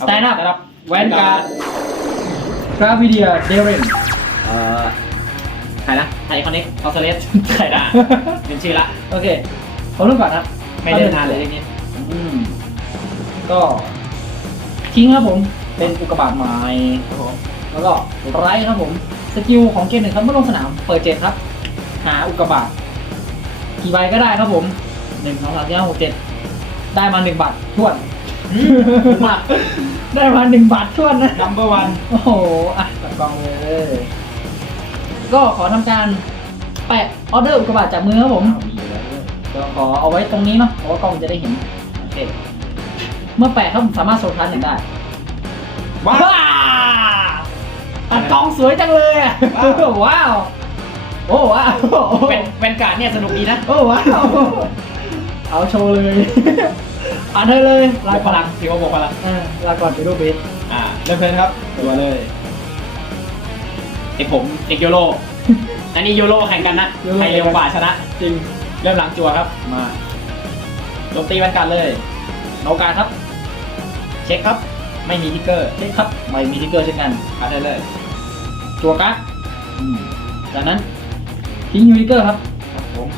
สแตนด์อัพ Stand up แวนการ์ดกราวิเดียเดเรนเอ่อใครนะไทยคอนเน็กคอสเลสใครนะเป็นชื่อละ โอเคผมเริ่มก่อนครับไม่เล่นนานเลยเรื่องนี้อืมก็ทิ้งครับผม เป็นอุกกาบาตไม้ครับผมแล้วก็ไรครับผม สกิลของเกมหนึ่งครับเมื่อลงสนาม เปิดเจ็ดครับ หาอุกกาบาตกี่ใบก็ได้ครับผมหนึ่งสองสามสี่ห้าหกเจ็ดได้มาหนึ่งบาททวน มากได้มาหนึ่งบาททวนนะนัมเบอร์วันโอ้โหอะตัดกล่องเลย ก็ขอทำการแปะออเดอร์อุกกาบาตจากมือครับผมมีอยู่แล้วด้วยก็ขอเอาไว้ตรงนี้เนาะเพราะว่ากล้องจะได้เห็นโอเคเมื่อแปะครับผมสามารถโซลชาร์จหนึ่งได้ว้าวว้าว ตัดกล้องสวยจังเลยอะว้าวโอ้ว้าวเป็นเป็นการดเนี่ยสนุกดีนะ โอ้ว้าว เอาโชว์เลย อ่านได้เลยลาลายพลังถือว่าบวกพลังอ่าลาก่อนไปรูปเบสอ่าเริ่มเพลินครับตัวเลยเด็กผมเด็กโยโรอันนี้โยโรแข่งกันนะใครเร็วกว่าชนะจริงเริ่มหลังจัวครับมาโจมตีแวนการดเลยโนกาครับ เช็คครับ ไม่มีทิกเกอร์เช็คครับไม่มีทิกเกอร์เช่นกันพาได้เลย จัวการ์ดอืมจากนั้นทิ้งยูนิเกอร์ครับครับผม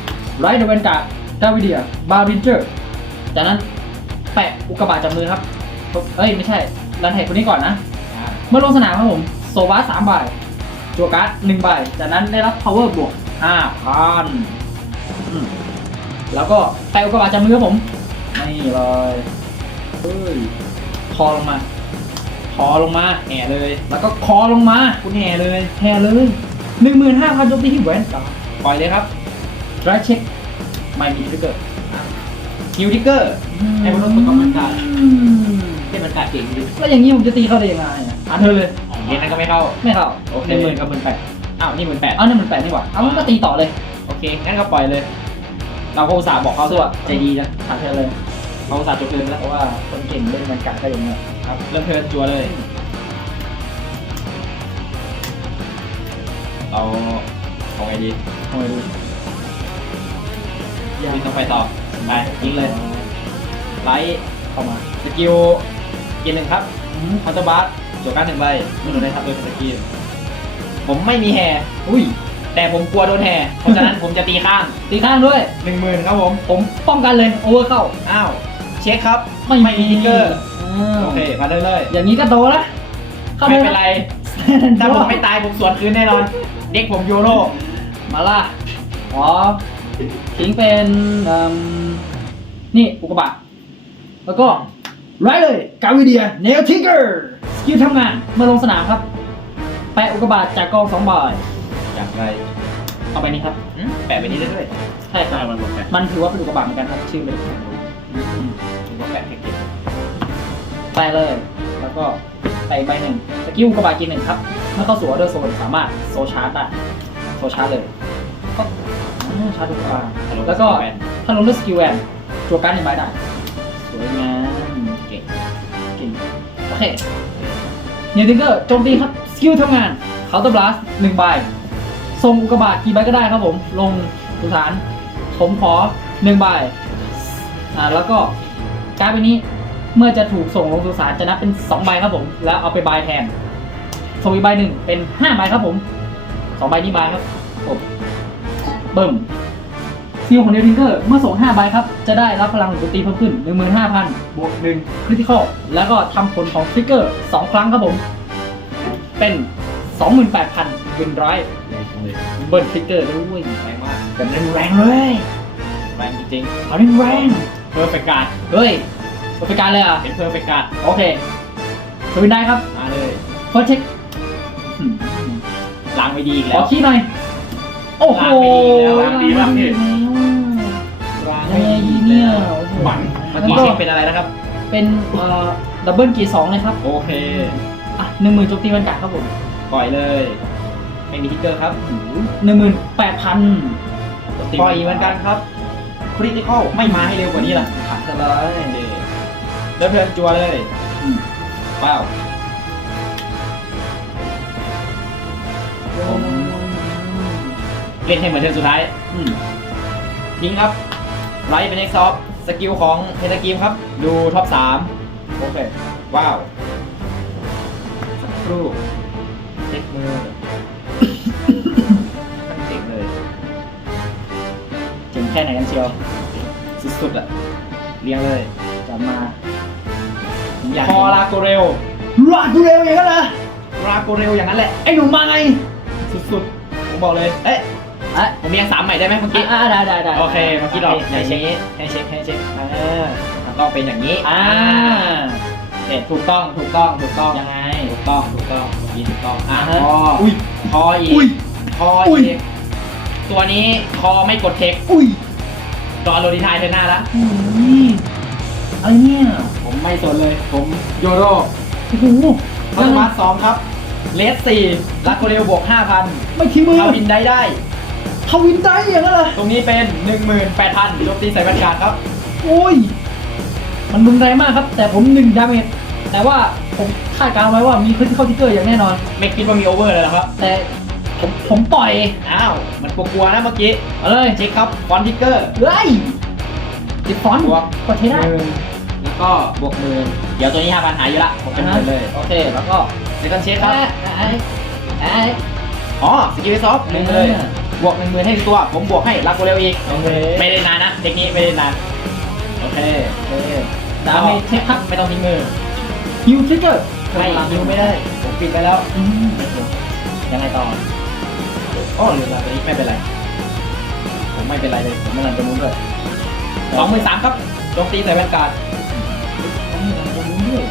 ไรเดเวนการ์ดดาวิเดียบารินเจอร์จากนั้น แปะอุกกาบาตจากมือครับเอ้ยไม่ใช่รันแหกคนนี้ก่อนนะ เมื่อลงสนามครับผมโซวาสามใบจัวการ์ดหนึ่งใบ จากนั้นได้รับ power บวกห้าพันแล้วก็แปะอุกกาบาตจากมือครับผม นี่เลยเฮ้ยคอลงมา คอลงมาแห่เลย แล้วก็คอลงมา คุณแห่เลยแห่เลยหนึ่งหมื่นห้าพันโจมตีที่แหวนปล่อยเลยครับไรเช็คไม่มีทริกเกอร์ คิวทิกเกอร์ให้มันลดความมันการให้มันการดเก่งดีแล้วอย่างนี้ผมจะตีเข้าได้ยังไงอะอ่านเธอเลยเย็นนั้นก็ไม่เข้าไม่เข้าโอเคหนึ่งหมื่นกับหมื่นแปดอ้าวนี่หมื่นแปดเอาหนึ่งหมื่นแปดนี่หว่าเอามันก็ตีต่อเลยโอเคงั้นก็ปล่อยเลย เราก็อุตส่าห์บอกเขาสด้ววยยใจดีนะอ่านเธอเลยเขาอุตส่าห์จบเกินไปแล้วเพราะว่าคนเก่งเล่นมันกัดก็อย่างเงี้ยครับเริ่มเพลินจัวเลยเราเอาไงดีโอ้ยดูยิงต้องไปต่อ ไปยิงเลย ไลท์เข้ามา สกิลเกียร์หนึ่งครับอืมคอนเตอร์บัสจั่วการ์ดหนึ่งใบเมื่อโดนได้ทับโดยเป็นสกิลผมไม่มีแห่อุ้ย แต่ผมกลัวโดนแห่เพราะฉะนั้นผมจะตีข้าง ตีข้างด้วยหนึ่งหมื่นครับผม ผมป้องกันเลยโอเวอร์เข้า อ้าว เช็คครับ ไม่ไม่มีทิกเกอร์าโอเค มาเลยเลยอย่างนี้ก็โตแล้วเข้าไม่ด้เป็นไร ถ้าผมไม่ตายผมสวนคืนแน่นอน เด็กผมโยโร่มาล่ะอ๋อทิ้งเป็นอืม นี่อุกกาบาตแล้วก็ไรเลยกาวิเดียเนลทิกเกอร์สกิลทำงานเมื่อลงสนามครับ แปะอุกกาบาตจากกองสองใบอย่างไรเอาไปนี้ครับหืมแปะไปนี้ได้ด้วยใช่ครับมันบอกแปะมันถือว่าเป็นอุกกาบาตเหมือนกันครับชื่อเลยบอกแปะเก็บแปะเลย แล้วก็ไปใบหนึ่งสกิลอุกกาบาตกีหนึ่งครับเมื่อเข้าสู่ออเดอร์โซนสามารถโซชาร์จได้โซชาร์จเลยก็อ่าชาร์จอุกกาบาตแล้วก็ถ้าลงด้วยสกิลแวน จัวการ์ดหนึ่งใบได้ สวยงามเก่งเก่งโอเคเนติเกอร์โจมตีครับสกิลทำงานเคาน์เตอร์บลัสหนึ่งใบส่งอุกกาบาตกี่ใบก็ได้ครับผม ลงสุสานผมขอหนึ่งใบอ่าแล้วก็การ์ดใบนี้เมื่อจะถูกส่งลงสุสานจะนับเป็นสองใบครับผม แล้วเอาไปบายแทนส่งอีกใบหนึ่งเป็นห้าใบครับผมสองใบนี้บายครับผมเบิ่ม สกิลของเนติเกอร์เมื่อส่งห้าใบครับ จะได้รับพลังโจมตีเพิ่มขึ้นหนึ่งหมื่นห้าพันบวกหนึ่งคริติคอลแล้วก็ทำผลของทริกเกอร์สองครั้งครับผม เป็นสองหมื่นแปดพันวินไรแรงจังเลยเบิร์นทริกเกอร์ด้วยแรงมากแบบแรงๆเลยแรงจริงเอาแรงๆเพอร์เฟกการ์ดๆเฮ้ยบริการเลยอะเป็นเพอร์เฟกการ์ดโอเคสวินได้ครับมาเลยเฟิร์สเช็คล้างไม่ดีอีกขแล้อวขี้หน่อยโอ้โหล้างไม่ดีแล้วล้างไม่ดีแล้วล้างยั งไงไม่ดีเนี่ยแล้วโอ้โหหวังเมื่อกี้เช็คเป็นอะไรนะครับ เป็นเอ่อดับเบิลกีสองเลยครับ โอเค อะหนึ่งหมื่นโจมตีบรรกาศครับผม ปล่อยเลย ไม่มีทิกเกอร์ครับหนึ่งหมื่นแปดพันปล่อยเหมือนกันครับคริติคอลไม่มาให้เร็วกว่านี้ล่ะขาดสลายโอเคเริ่มเพลินจัวเลยอืมว้าวผมเล่นให้เหมือนเทิร์นสุดท้ายอืมทิ้งครับ ไลท์เป็นเอ็กซอฟสกิลของเฮตากีมครับ ดูท็อปโอเค ว้าวสักครู่เช็คมือตั้งเจ๋งเลยเจ๋งแค่ไหนกันเชียว สุดๆอะเรียงเลยจัดมาผมอยากคอลาโกเรลลากูเร็วอย่างนั้นเหรอลาโกเรลอย่างนั้นแหละ ไอ้หนุ่มมาไง สุดๆ ผมบอกเลย เอ๊ะ อะผมเรียงสามใหม่ได้ไหมเมื่อกี้ อะได้ได้ได้โอเคเมื่อกี้เราให้อย่างเช็คนี้ให้เช็คให้เช็คเออต้องเป็นอย่างนี้ อ่าเอ๊ะถูกต้องถูกต้องถูกต้องยังไง ถูกต้องถูกต้องเมื่อกี้ถูกต้อง อะอ่าฮะคออุ้ยคออีอุ้ยกคออุ้ยอีกตัวนี้คอไม่กดเทคอุ้ยรอโรดิทายเธอหน้าละอุ้ยอะไรเนี่ย ผมไม่สนเลย ผมโยโรโอ้โหคอสมาร์ทสองครับ เลสสี่ลักโกเรลบวกห้าพันไม่ทิ้งมือทาวินได้ได้ ทวินได้อย่างนั้นเหรอตรงนี้เป็นหนึ่งหมื่นแปดพันโจมตีใส่แวนการ์ดครับ โอ้ย มันรุนแรงมากครับ แต่ผมหนึ่งดาเมจแต่ว่าผมคาดการณ์ไว้ว่ามีคริติคอลทิกเกอร์อย่างแน่นอน ไม่คิดว่ามีโอเวอร์เลยนะครับ แต่ผมผมปล่อย อ้าว มันกลัวๆนะเมื่อกี้เอาเลยเช็คครับฟอนติกเกอร์เฮ้ยติดฟอนต์บวกกดใช้ได้หมื่นแล้วก็บวกหมื่นเดี๋ยวตัวนี้ห้าพันหายอยู่ละผมเป็นหมื่นเลย โอเค แล้วก็เซคันเช็คครับไอ้ไอ้อ๋อสกิลซอฟหนึ่งเลยอ่า บวกหนึ่งหมื่นให้ตัว ผมบวกให้รักโกเร็วอีก โอเคไม่ได้นานนะเทคนิคไม่ได้นาน โอเคโอเคดาเมจเช็คครับไม่ต้องทิ้งมือฮิวทริกเกอร์ไม่ยิวไม่ได้ ผมปิดไปแล้วอืมยังไงต่ออ๋อลืมละตัวนี้ไม่เป็นไร ผมไม่เป็นไรเลย ผมกำลังจะมุ้นด้วยสองหมื่นสามครับโจมตีใส่แวนการ์ดผมกำลังจะมุ้นด้วย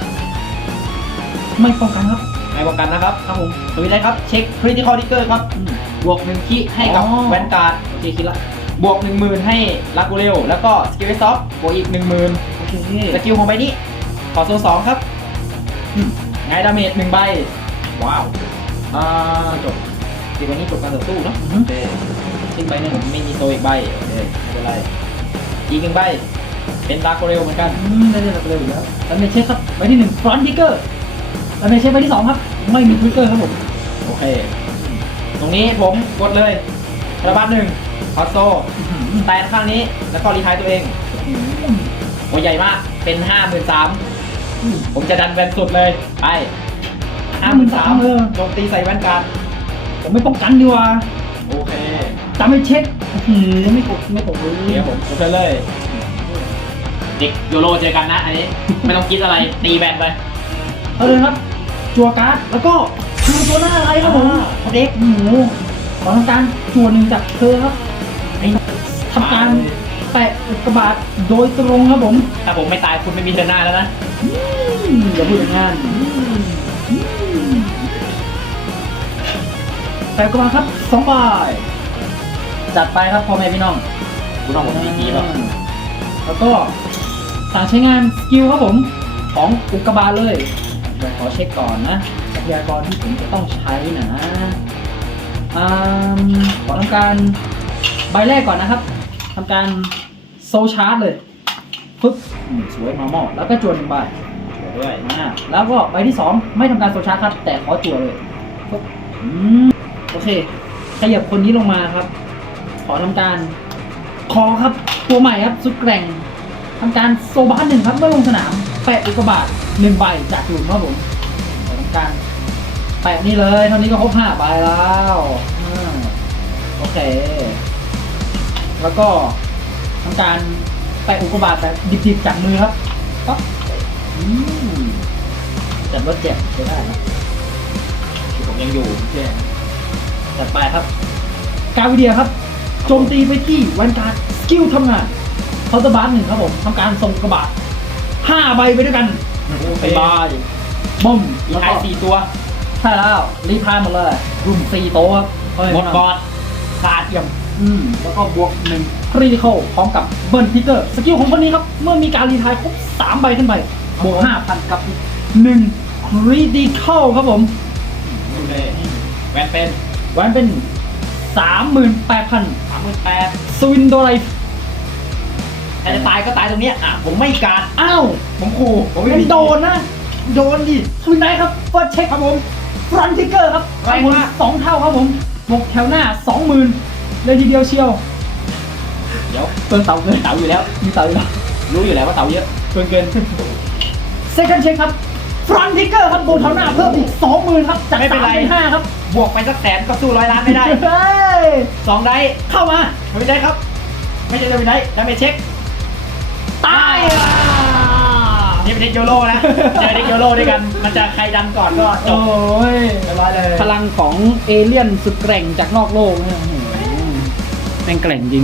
ไม่ป้องกันครับไม่ป้องกันนะครับครับผมตัวนี้ได้ครับ เช็คคริติคอลทิกเกอร์ครับอืม บวกหนึ่งคีให้กับอ๋อ แวนการ์ดโอเคคิดละบวกหนึ่งหมื่นให้ลักกูเร็วแล้วก็สกิลซอฟบวกอีกหนึ่งหมื่นโอเคสกิลของใบนี้ขอโซสองครับอืมไงดาเมจหนึ่งใบว้าวอ่าจบทีวันนี้จบการต่อสู้เนอะอือฮึโอเคทิ้งใบหนึ่งผมไม่มีโซอีกใบโอเคไม่เป็นไรอีกหนึ่งใบเป็นดาร์กเร็วเหมือนกัน อืมได้เร็วอยู่แล้วดาเมจเช็คครับใบที่หนึ่งฟรอนต์ทริกเกอร์ดาเมจเช็คใบที่สองครับ ไม่มีทริกเกอร์ครับผม โอเค ตรงนี้ผมกดเลยระบาดหนึ่งคอสโซแตนข้างนี้แล้วก็รีไทายตัวเองโอ้ใหญ่มาก เป็นห้าหมื่นสามผมจะดันแวนสุดเลย ไปห้าหมื่นสามเออโจมตีใส่แวนการ์ดผมไม่ป้องกันดีกว่า โอเคดาเมจเช็คอื้อหือไม่กดไม่กดเลยเดี๋ยวผมกดไปเลย เด็กโยโรเจอกันนะ อันนี้ ไม่ต้องคิดอะไร ตีแวนไป เอาเลยครับ จัวการ์ด แล้วก็ ชูตัวหน้าอะไรครับผมเขาเด็กโอ้โหขอทำการจัวหนึ่งจากเธอครับไอ้ทำการแตะอุกกาบาตโดยตรงครับผม ถ้าผมไม่ตายคุณไม่มีเทอร์หน้าแล้วนะอืมอย่าพูดอย่างนั้นอืมแตะอุกกาบาตครับสองใบจัดไปครับพ่อแม่พี่น้องคุณต้องผมดีดีป่ะแล้วก็การใช้งานสกิลครับผม ของอุกกาบาตเลยเดี๋ยวขอเช็คก่อนนะทรัพ ยากรที่ผมจะต้องใช้นะอขอทำการใบแรกก่อนนะครับทำการโซชาร์จเลยปึ๊บสวยมาหมอแล้วก็จวนหนึ่งใบด้วยอ่าแล้วก็ใบที่สองไม่ทำการโซชาร์จครับ แต่ขอจั่วเลยปึ๊บอืมโอเค ขยับคนนี้ลงมาครับ ขอทำการคอครับ ตัวใหม่ครับ สุดแกร่งทำการโซบ้านหนึ่งครับเมื่อลงสนามแปะอุกกาบาตหนึ่งใบจากหลุมครับผมขอทำการ แปะนี่เลยเท่านี้ก็ครบห้าใบแล้วอ่าโอเค แล้วก็ทำการแปะอุกกาบาตแบบดิบๆจากมือครับปั๊บอืมจัดว่าเจ็บใช้ได้นะผมยังอยู่โอเคจัดไปครับ กาวิเดียครับ โจมตีไปที่แวนการ์ดสกิลทำงานเคาน์เตอร์บาร์หนึ่งครับผมทำการส่งกระบาดห้าใบไปด้วยกันโอเคเป็นบายบุ้มรีแล้วไทาก็ยสี่ตัว ใช่แล้วรีพายหมดเลยรุ่มสี่โต๊ะครับหมดบอร์ดขาดเยี่ยม อืม แล้วก็บวกหนึ่งครีเข้าพร้อมกับเบิร์นพิกเกอร์ สกิลของคนนี้ครับ เมื่อมีการรีทายครบสามใบขึ้นไป บวกห้าพันกับหนึ่งครีดิเข้าครับผมดูเลยแวนเป็นแวนเป็นสามหมื่นแปดพันสามหมื่นแปดสวินโดไลฟ์ถ้าจะตายก็ตายตรงเนี้ยอะผมไม่การอ้าวผมขู่ผมไม่ไม่มีโดนนะ โดนดิทวินได้ครับเฟิร์สเช็คครับผม ฟรอนทิกเกอร์ครับแรงข้างบนมากสองเท่าครับผมบวกแถวหน้าสองหมื่นเลยทีเดียวเชียว เดี๋ยวเติมเต่าเกินเต๋าอยู่แล้วมีเต่าอยู่แล้วรู้อยู่แล้วว่าเต๋าเยอะเกินเกินเซคันเช็คครับฟรอนทิกเกอร์ครับโบนเท้าหน้าเพิ่มอีกสองหมื่นครับจากไม่เป็นสามไรเป็นห้าครับบวกไปสักแสนก็สู้ร้อยล้านไม่ได้เฮ้ยสองได้เข้ามาไม่ได้ครับ ไม่ใช่ไม่ได้ดาเมจเช็คตายอะนี่เป็น เด็กโยโร่นะเจอเด็กโยโร่ด้วยกัน มันจะใครดันก่อนก็จโอ้บยเรียบร้อยเลย พลังของเอเลี่ยนสุดแกร่งจากนอกโลกเนี่ยโอ้โหแม่งแกร่งจริง